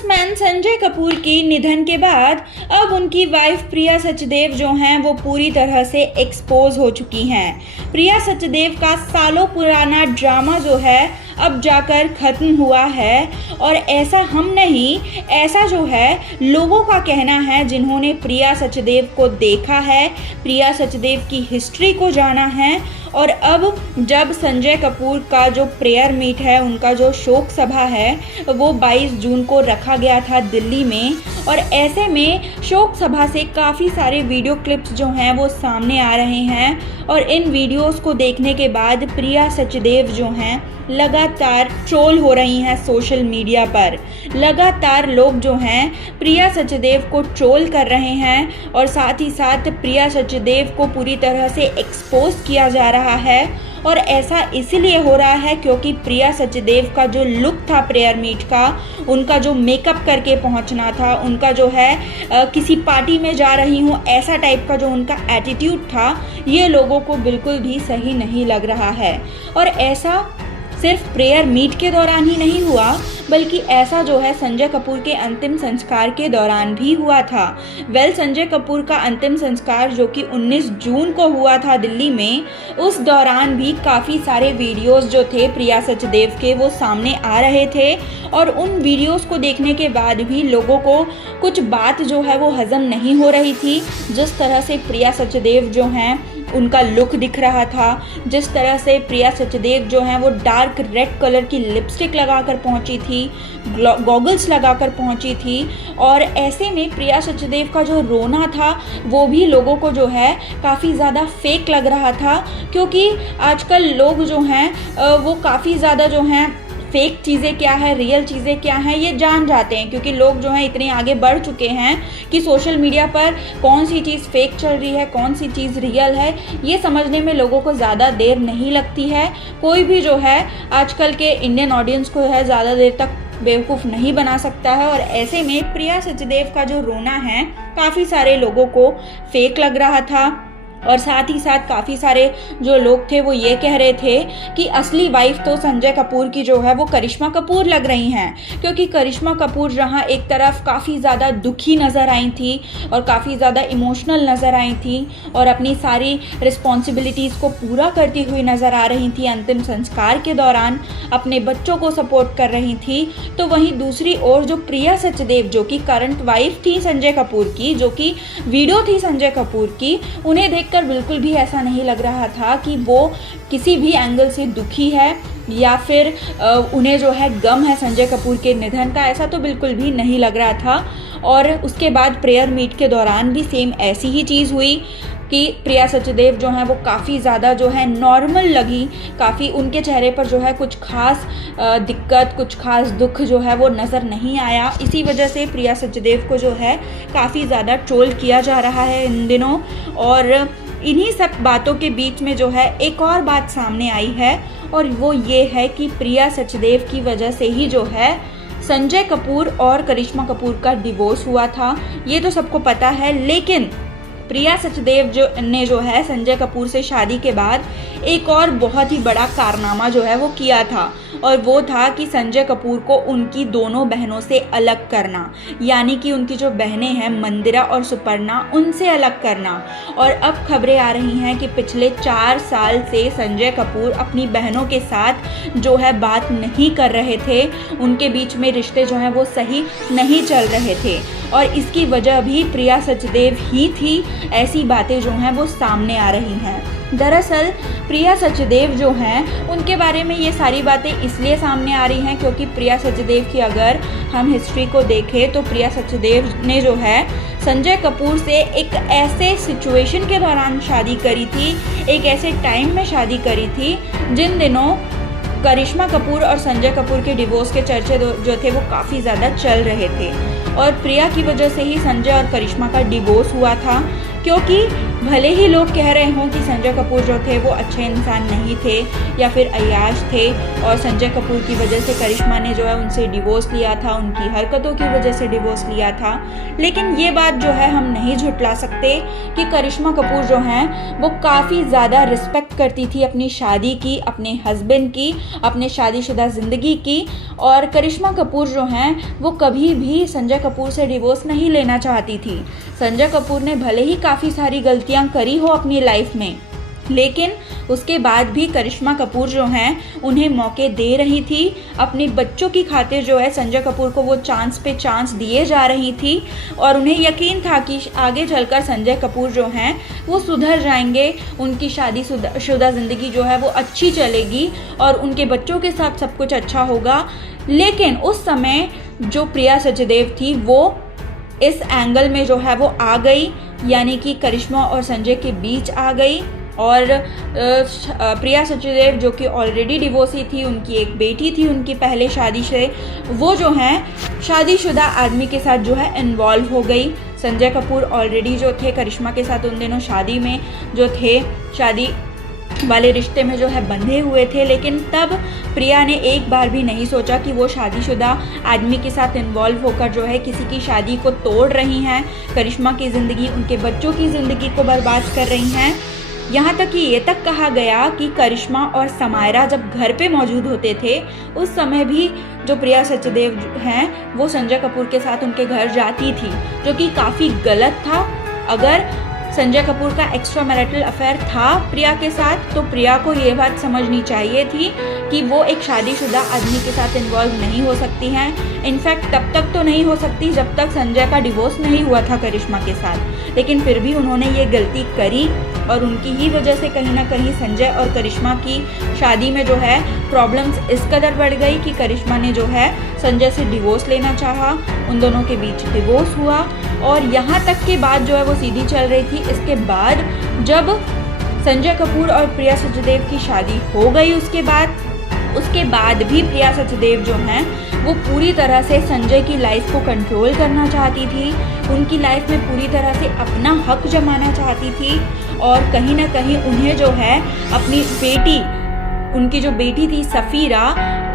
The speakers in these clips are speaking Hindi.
बिजनेसमैन संजय कपूर की निधन के बाद अब उनकी वाइफ प्रिया सचदेव जो हैं वो पूरी तरह से एक्सपोज हो चुकी हैं। प्रिया सचदेव का सालों पुराना ड्रामा जो है अब जाकर ख़त्म हुआ है और ऐसा हम नहीं, ऐसा जो है लोगों का कहना है जिन्होंने प्रिया सचदेव को देखा है, प्रिया सचदेव की हिस्ट्री को जाना है। और अब जब संजय कपूर का जो प्रेयर मीट है, उनका जो शोक सभा है, वो 22 जून को रखा गया था दिल्ली में, और ऐसे में शोक सभा से काफ़ी सारे वीडियो क्लिप्स जो हैं वो सामने आ रहे हैं। और इन वीडियोस को देखने के बाद प्रिया सचदेव जो हैं लगातार ट्रोल हो रही हैं सोशल मीडिया पर। लगातार लोग जो हैं प्रिया सचदेव को ट्रोल कर रहे हैं और साथ ही साथ प्रिया सचदेव को पूरी तरह से एक्सपोज किया जा रहा है। और ऐसा इसलिए हो रहा है क्योंकि प्रिया सचदेव का जो लुक था प्रेयर मीट का, उनका जो मेकअप करके पहुंचना था, उनका जो है किसी पार्टी में जा रही हूँ ऐसा टाइप का जो उनका एटीट्यूड था, ये लोगों को बिल्कुल भी सही नहीं लग रहा है। और ऐसा सिर्फ प्रेयर मीट के दौरान ही नहीं हुआ, बल्कि ऐसा जो है संजय कपूर के अंतिम संस्कार के दौरान भी हुआ था। संजय कपूर का अंतिम संस्कार जो कि 19 जून को हुआ था दिल्ली में, उस दौरान भी काफ़ी सारे वीडियोस जो थे प्रिया सचदेव के वो सामने आ रहे थे। और उन वीडियोस को देखने के बाद भी लोगों को कुछ बात जो है वो हज़म नहीं हो रही थी। जिस तरह से प्रिया सचदेव जो हैं उनका लुक दिख रहा था, जिस तरह से प्रिया सचदेव जो हैं वो डार्क रेड कलर की लिपस्टिक लगाकर पहुंची थी, गॉगल्स लगाकर पहुंची थी, और ऐसे में प्रिया सचदेव का जो रोना था वो भी लोगों को जो है काफ़ी ज़्यादा फेक लग रहा था। क्योंकि आजकल लोग जो हैं वो काफ़ी ज़्यादा जो हैं फेक चीज़ें क्या है, रियल चीज़ें क्या हैं, ये जान जाते हैं। क्योंकि लोग जो हैं इतने आगे बढ़ चुके हैं कि सोशल मीडिया पर कौन सी चीज़ फेक चल रही है, कौन सी चीज़ रियल है, ये समझने में लोगों को ज़्यादा देर नहीं लगती है। कोई भी जो है आजकल के इंडियन ऑडियंस को है ज़्यादा देर तक बेवकूफ़ नहीं बना सकता है। और ऐसे में प्रिया सचदेव का जो रोना है काफ़ी सारे लोगों को फेक लग रहा था। और साथ ही साथ काफ़ी सारे जो लोग थे वो ये कह रहे थे कि असली वाइफ तो संजय कपूर की जो है वो करिश्मा कपूर लग रही हैं। क्योंकि करिश्मा कपूर जहाँ एक तरफ काफ़ी ज़्यादा दुखी नज़र आई थी और काफ़ी ज़्यादा इमोशनल नज़र आई थी और अपनी सारी रिस्पॉन्सिबिलिटीज़ को पूरा करती हुई नज़र आ रही थी अंतिम संस्कार के दौरान, अपने बच्चों को सपोर्ट कर रही थी, तो वहीं दूसरी ओर जो प्रिया सचदेव जो कि करंट वाइफ थी संजय कपूर की, जो कि वीडियो थी संजय कपूर की, उन्हें देखकर बिल्कुल भी ऐसा नहीं लग रहा था कि वो किसी भी एंगल से दुखी है या फिर उन्हें जो है गम है संजय कपूर के निधन का। ऐसा तो बिल्कुल भी नहीं लग रहा था। और उसके बाद प्रेयर मीट के दौरान भी सेम ऐसी ही चीज़ हुई कि प्रिया सचदेव जो हैं वो काफ़ी ज़्यादा जो है नॉर्मल लगी, काफ़ी उनके चेहरे पर जो है कुछ खास दिक्कत, कुछ खास दुख जो है वो नज़र नहीं आया। इसी वजह से प्रिया सचदेव को जो है काफ़ी ज़्यादा ट्रोल किया जा रहा है इन दिनों। और इन्हीं सब बातों के बीच में जो है एक और बात सामने आई है, और वो ये है कि प्रिया सचदेव की वजह से ही जो है संजय कपूर और करिश्मा कपूर का डिवोर्स हुआ था। ये तो सबको पता है। लेकिन प्रिया सचदेव ने जो है संजय कपूर से शादी के बाद एक और बहुत ही बड़ा कारनामा जो है वो किया था, और वो था कि संजय कपूर को उनकी दोनों बहनों से अलग करना, यानी कि उनकी जो बहनें हैं मंदिरा और सुपर्णा, उनसे अलग करना। और अब खबरें आ रही हैं कि पिछले 4 साल से संजय कपूर अपनी बहनों के साथ जो है बात नहीं कर रहे थे, उनके बीच में रिश्ते जो हैं वो सही नहीं चल रहे थे, और इसकी वजह भी प्रिया सचदेव ही थी। ऐसी बातें जो हैं वो सामने आ रही हैं। दरअसल प्रिया सचदेव जो हैं उनके बारे में ये सारी बातें इसलिए सामने आ रही हैं क्योंकि प्रिया सचदेव की अगर हम हिस्ट्री को देखें तो प्रिया सचदेव ने जो है संजय कपूर से एक ऐसे सिचुएशन के दौरान शादी करी थी, एक ऐसे टाइम में शादी करी थी जिन दिनों करिश्मा कपूर और संजय कपूर के डिवोर्स के चर्चे जो थे वो काफ़ी ज़्यादा चल रहे थे। और प्रिया की वजह से ही संजय और करिश्मा का डिवोर्स हुआ था। क्योंकि भले ही लोग कह रहे हों कि संजय कपूर जो थे वो अच्छे इंसान नहीं थे या फिर अय्याश थे और संजय कपूर की वजह से करिश्मा ने जो है उनसे डिवोर्स लिया था, उनकी हरकतों की वजह से डिवोर्स लिया था, लेकिन ये बात जो है हम नहीं झुटला सकते कि करिश्मा कपूर जो हैं वो काफ़ी ज़्यादा रिस्पेक्ट करती थी अपनी शादी की, अपने हस्बैंड की, अपने शादीशुदा ज़िंदगी की। और करिश्मा कपूर जो हैं वो कभी भी संजय कपूर से डिवोर्स नहीं लेना चाहती थी। संजय कपूर ने भले ही काफ़ी सारी गलतियां करी हो अपनी लाइफ में, लेकिन उसके बाद भी करिश्मा कपूर जो हैं उन्हें मौके दे रही थी। अपने बच्चों की खातिर जो है संजय कपूर को वो चांस पे चांस दिए जा रही थी और उन्हें यकीन था कि आगे चलकर संजय कपूर जो हैं वो सुधर जाएंगे, उनकी शादीशुदा ज़िंदगी जो है वो अच्छी चलेगी और उनके बच्चों के साथ सब कुछ अच्छा होगा। लेकिन उस समय जो प्रिया सचदेव थी वो इस एंगल में जो है वो आ गई, यानी कि करिश्मा और संजय के बीच आ गई। और प्रिया सचदेव जो कि ऑलरेडी डिवोर्सी थी, उनकी एक बेटी थी उनकी पहले शादी से, वो जो हैं शादीशुदा आदमी के साथ जो है इन्वॉल्व हो गई। संजय कपूर ऑलरेडी जो थे करिश्मा के साथ उन दिनों शादी में जो थे, शादी वाले रिश्ते में जो है बंधे हुए थे, लेकिन तब प्रिया ने एक बार भी नहीं सोचा कि वो शादीशुदा आदमी के साथ इन्वॉल्व होकर जो है किसी की शादी को तोड़ रही हैं, करिश्मा की ज़िंदगी, उनके बच्चों की ज़िंदगी को बर्बाद कर रही हैं। यहाँ तक कि ये तक कहा गया कि करिश्मा और समायरा जब घर पे मौजूद होते थे उस समय भी जो प्रिया सचदेव हैं वो संजय कपूर के साथ उनके घर जाती थी, जो कि काफ़ी गलत था। अगर संजय कपूर का एक्स्ट्रा मैरिटल अफेयर था प्रिया के साथ तो प्रिया को ये बात समझनी चाहिए थी कि वो एक शादीशुदा आदमी के साथ इन्वॉल्व नहीं हो सकती हैं। इनफैक्ट तब तक तो नहीं हो सकती जब तक संजय का डिवोर्स नहीं हुआ था करिश्मा के साथ, लेकिन फिर भी उन्होंने ये गलती करी और उनकी ही वजह से कहीं ना कहीं संजय और करिश्मा की शादी में जो है प्रॉब्लम्स इस कदर बढ़ गई कि करिश्मा ने जो है संजय से डिवोर्स लेना चाहा, उन दोनों के बीच डिवोर्स हुआ और यहाँ तक के बाद जो है वो सीधी चल रही थी। इसके बाद जब संजय कपूर और प्रिया सचदेव की शादी हो गई उसके बाद भी प्रिया सचदेव जो हैं वो पूरी तरह से संजय की लाइफ को कंट्रोल करना चाहती थी, उनकी लाइफ में पूरी तरह से अपना हक जमाना चाहती थी और कहीं ना कहीं उन्हें जो है अपनी बेटी, उनकी जो बेटी थी सफ़ीरा,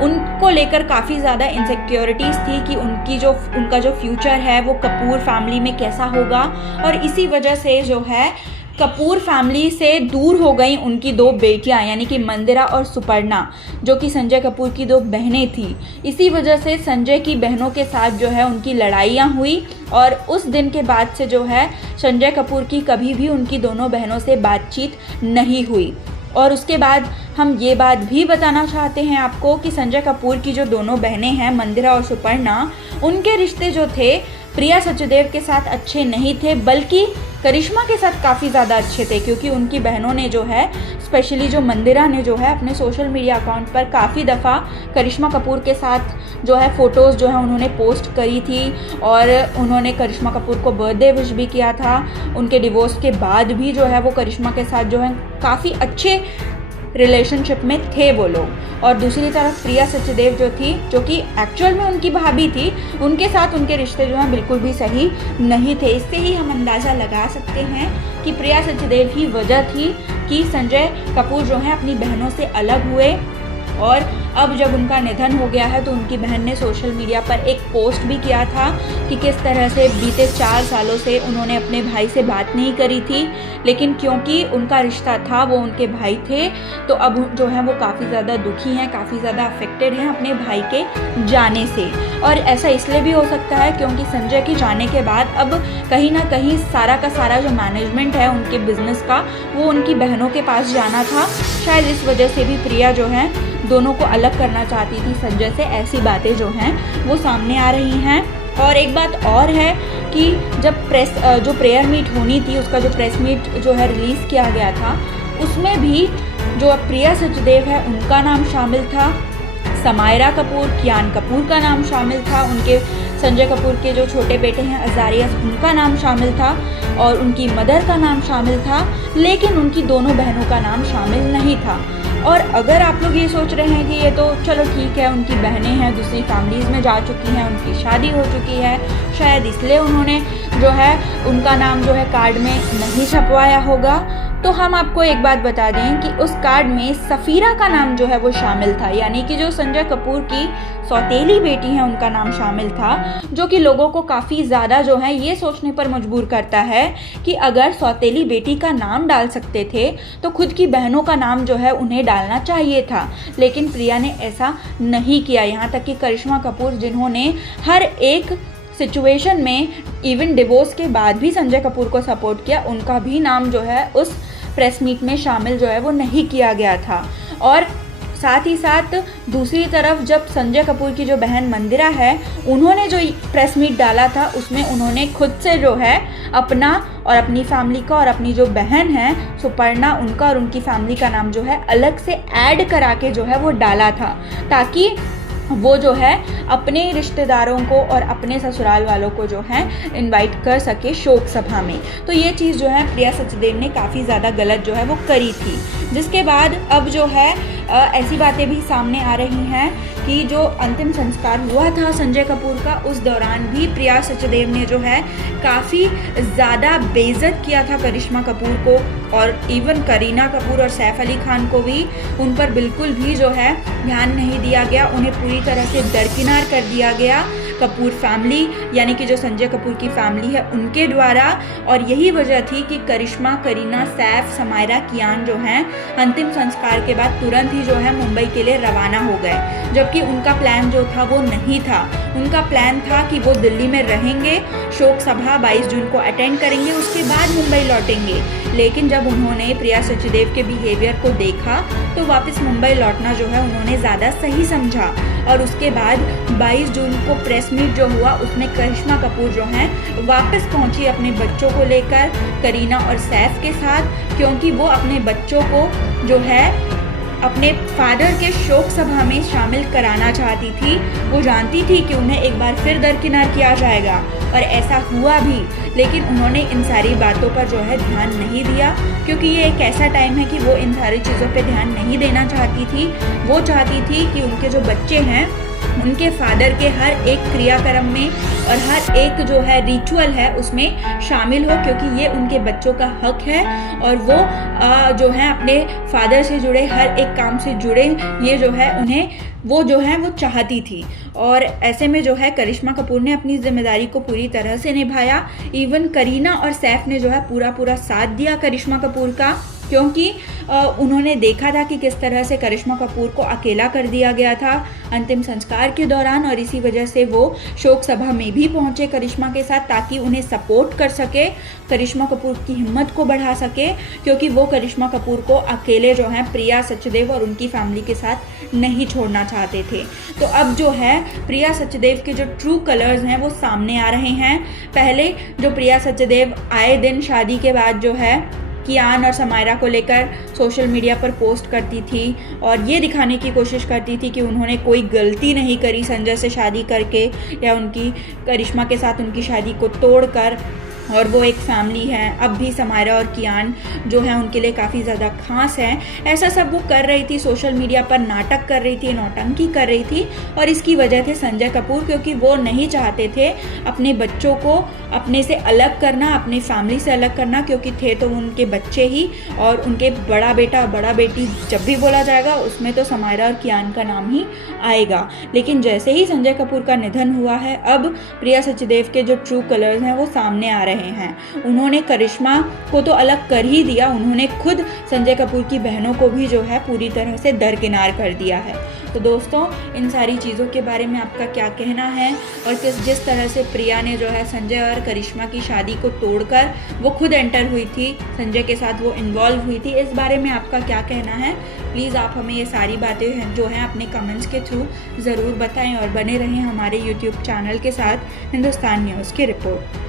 उनको लेकर काफ़ी ज़्यादा इनसिक्योरिटीज़ थी कि उनका जो फ्यूचर है वो कपूर फैमिली में कैसा होगा। और इसी वजह से जो है कपूर फैमिली से दूर हो गई उनकी दो बेटियां, यानी कि मंदिरा और सुपर्णा, जो कि संजय कपूर की दो बहनें थी। इसी वजह से संजय की बहनों के साथ जो है उनकी लड़ाइयाँ हुई और उस दिन के बाद से जो है संजय कपूर की कभी भी उनकी दोनों बहनों से बातचीत नहीं हुई। और उसके बाद हम ये बात भी बताना चाहते हैं आपको कि संजय कपूर की जो दोनों बहनें हैं मंदिरा और सुपर्णा, उनके रिश्ते जो थे प्रिया सचदेव के साथ अच्छे नहीं थे, बल्कि करिश्मा के साथ काफ़ी ज़्यादा अच्छे थे, क्योंकि उनकी बहनों ने जो है, स्पेशली जो मंदिरा ने जो है अपने सोशल मीडिया अकाउंट पर काफ़ी दफ़ा करिश्मा कपूर के साथ जो है फ़ोटोज़ जो है उन्होंने पोस्ट करी थी और उन्होंने करिश्मा कपूर को बर्थडे विश भी किया था। उनके डिवोर्स के बाद भी जो है वो करिश्मा के साथ जो है काफ़ी अच्छे रिलेशनशिप में थे वो लोग। और दूसरी तरफ प्रिया सचदेव जो थी, जो कि एक्चुअल में उनकी भाभी थी, उनके साथ उनके रिश्ते जो हैं बिल्कुल भी सही नहीं थे। इससे ही हम अंदाज़ा लगा सकते हैं कि प्रिया सचदेव ही वजह थी कि संजय कपूर जो हैं अपनी बहनों से अलग हुए। और अब जब उनका निधन हो गया है तो उनकी बहन ने सोशल मीडिया पर एक पोस्ट भी किया था कि किस तरह से बीते 4 सालों से उन्होंने अपने भाई से बात नहीं करी थी, लेकिन क्योंकि उनका रिश्ता था, वो उनके भाई थे, तो अब जो है वो काफ़ी ज़्यादा दुखी हैं, काफ़ी ज़्यादा अफेक्टेड हैं अपने भाई के जाने से। और ऐसा इसलिए भी हो सकता है क्योंकि संजय के जाने के बाद अब कहीं ना कहीं सारा का सारा जो मैनेजमेंट है उनके बिज़नेस का, वो उनकी बहनों के पास जाना था। शायद इस वजह से भी प्रिया जो है दोनों को अलग करना चाहती थी संजय से। ऐसी बातें जो हैं वो सामने आ रही हैं। और एक बात और है कि जब जो प्रेयर मीट होनी थी, उसका जो प्रेस मीट जो है रिलीज़ किया गया था, उसमें भी जो प्रिया सचदेव है उनका नाम शामिल था, समायरा कपूर, कियान कपूर का नाम शामिल था, उनके संजय कपूर के जो छोटे बेटे हैं अजारिया, उनका नाम शामिल था और उनकी मदर का नाम शामिल था, लेकिन उनकी दोनों बहनों का नाम शामिल नहीं था। और अगर आप लोग ये सोच रहे हैं कि ये तो चलो ठीक है, उनकी बहनें हैं, दूसरी फैमिलीज़ में जा चुकी हैं, उनकी शादी हो चुकी है, शायद इसलिए उन्होंने जो है उनका नाम जो है कार्ड में नहीं छपवाया होगा, तो हम आपको एक बात बता दें कि उस कार्ड में सफ़ीरा का नाम जो है वो शामिल था, यानी कि जो संजय कपूर की सौतेली बेटी हैं उनका नाम शामिल था, जो कि लोगों को काफ़ी ज़्यादा जो है ये सोचने पर मजबूर करता है कि अगर सौतेली बेटी का नाम डाल सकते थे तो खुद की बहनों का नाम जो है उन्हें डालना चाहिए था। लेकिन प्रिया ने ऐसा नहीं किया। यहाँ तक कि करिश्मा कपूर, जिन्होंने हर एक सिचुएशन में इवन डिवोर्स के बाद भी संजय कपूर को सपोर्ट किया, उनका भी नाम जो है उस प्रेस मीट में शामिल जो है वो नहीं किया गया था। और साथ ही साथ दूसरी तरफ जब संजय कपूर की जो बहन मंदिरा है, उन्होंने जो प्रेस मीट डाला था उसमें उन्होंने खुद से जो है अपना और अपनी फैमिली का और अपनी जो बहन है सुपर्णा, उनका और उनकी फैमिली का नाम जो है अलग से ऐड करा के जो है वो डाला था, ताकि वो जो है अपने रिश्तेदारों को और अपने ससुराल वालों को जो है इनवाइट कर सके शोक सभा में। तो ये चीज़ जो है प्रिया सचदेव ने काफ़ी ज़्यादा गलत जो है वो करी थी, जिसके बाद अब जो है ऐसी बातें भी सामने आ रही हैं कि जो अंतिम संस्कार हुआ था संजय कपूर का, उस दौरान भी प्रिया सचदेव ने जो है काफ़ी ज़्यादा बेइज्जत किया था करिश्मा कपूर को, और इवन करीना कपूर और सैफ अली खान को भी उन पर बिल्कुल भी जो है ध्यान नहीं दिया गया, उन्हें पूरी तरह से दरकिनार कर दिया गया कपूर फैमिली, यानी कि जो संजय कपूर की फैमिली है उनके द्वारा। और यही वजह थी कि करिश्मा, करीना, सैफ, समायरा, कियान जो हैं अंतिम संस्कार के बाद तुरंत ही जो है मुंबई के लिए रवाना हो गए, जबकि उनका प्लान जो था वो नहीं था। उनका प्लान था कि वो दिल्ली में रहेंगे, शोक सभा 22 जून को अटेंड करेंगे, उसके बाद मुंबई लौटेंगे। लेकिन जब उन्होंने प्रिया सचदेव के बिहेवियर को देखा तो वापस मुंबई लौटना जो है उन्होंने ज़्यादा सही समझा। और उसके बाद 22 जून को प्रेस मीट जो हुआ उसमें करिश्मा कपूर जो हैं वापस पहुंची अपने बच्चों को लेकर, करीना और सैफ के साथ, क्योंकि वो अपने बच्चों को जो है अपने फादर के शोक सभा में शामिल कराना चाहती थी। वो जानती थी कि उन्हें एक बार फिर दरकिनार किया जाएगा, और ऐसा हुआ भी। लेकिन उन्होंने इन सारी बातों पर जो है ध्यान नहीं दिया, क्योंकि ये एक ऐसा टाइम है कि वो इन सारी चीज़ों पे ध्यान नहीं देना चाहती थी। वो चाहती थी कि उनके जो बच्चे हैं उनके फादर के हर एक क्रियाक्रम में और हर एक जो है रिचुअल है उसमें शामिल हो, क्योंकि ये उनके बच्चों का हक है, और वो जो है अपने फादर से जुड़े हर एक काम से जुड़े, ये जो है उन्हें वो जो है वो चाहती थी। और ऐसे में जो है करिश्मा कपूर ने अपनी जिम्मेदारी को पूरी तरह से निभाया। इवन करीना और सैफ ने जो है पूरा साथ दिया करिश्मा कपूर का, क्योंकि उन्होंने देखा था कि किस तरह से करिश्मा कपूर को अकेला कर दिया गया था अंतिम संस्कार के दौरान, और इसी वजह से वो शोक सभा में भी पहुंचे करिश्मा के साथ, ताकि उन्हें सपोर्ट कर सके, करिश्मा कपूर की हिम्मत को बढ़ा सके, क्योंकि वो करिश्मा कपूर को अकेले जो है प्रिया सचदेव और उनकी फैमिली के साथ नहीं छोड़ना चाहते थे। तो अब जो है प्रिया सचदेव के जो ट्रू कलर्स हैं वो सामने आ रहे हैं। पहले जो प्रिया सचदेव आए दिन शादी के बाद जो है कियान और समायरा को लेकर सोशल मीडिया पर पोस्ट करती थी और ये दिखाने की कोशिश करती थी कि उन्होंने कोई गलती नहीं करी संजय से शादी करके, या उनकी करिश्मा के साथ उनकी शादी को तोड़कर, और वो एक फैमिली है। अब भी समायरा और कियान जो है उनके लिए काफ़ी ज़्यादा खास है। ऐसा सब वो कर रही थी, सोशल मीडिया पर नाटक कर रही थी, नौटंकी कर रही थी, और इसकी वजह थे संजय कपूर, क्योंकि वो नहीं चाहते थे अपने बच्चों को अपने से अलग करना, अपनी फैमिली से अलग करना, क्योंकि थे तो उनके बच्चे ही, और उनके बड़ा बेटा और बड़ा बेटी जब भी बोला जाएगा उसमें तो समायरा और कियान का नाम ही आएगा। लेकिन जैसे ही संजय कपूर का निधन हुआ है, अब प्रिया सचदेव के जो ट्रू कलर्स हैं वो सामने आ रहे हैं। उन्होंने करिश्मा को तो अलग कर ही दिया, उन्होंने खुद संजय कपूर की बहनों को भी जो है पूरी तरह से दरकिनार कर दिया है। तो दोस्तों, इन सारी चीज़ों के बारे में आपका क्या कहना है, और जिस तरह से प्रिया ने जो है संजय और करिश्मा की शादी को तोड़कर वो खुद एंटर हुई थी, संजय के साथ वो इन्वॉल्व हुई थी, इस बारे में आपका क्या कहना है? प्लीज़ आप हमें ये सारी बातें जो हैं अपने कमेंट्स के थ्रू ज़रूर बताएं, और बने रहें हमारे YouTube चैनल के साथ हिंदुस्तान न्यूज़ की रिपोर्ट।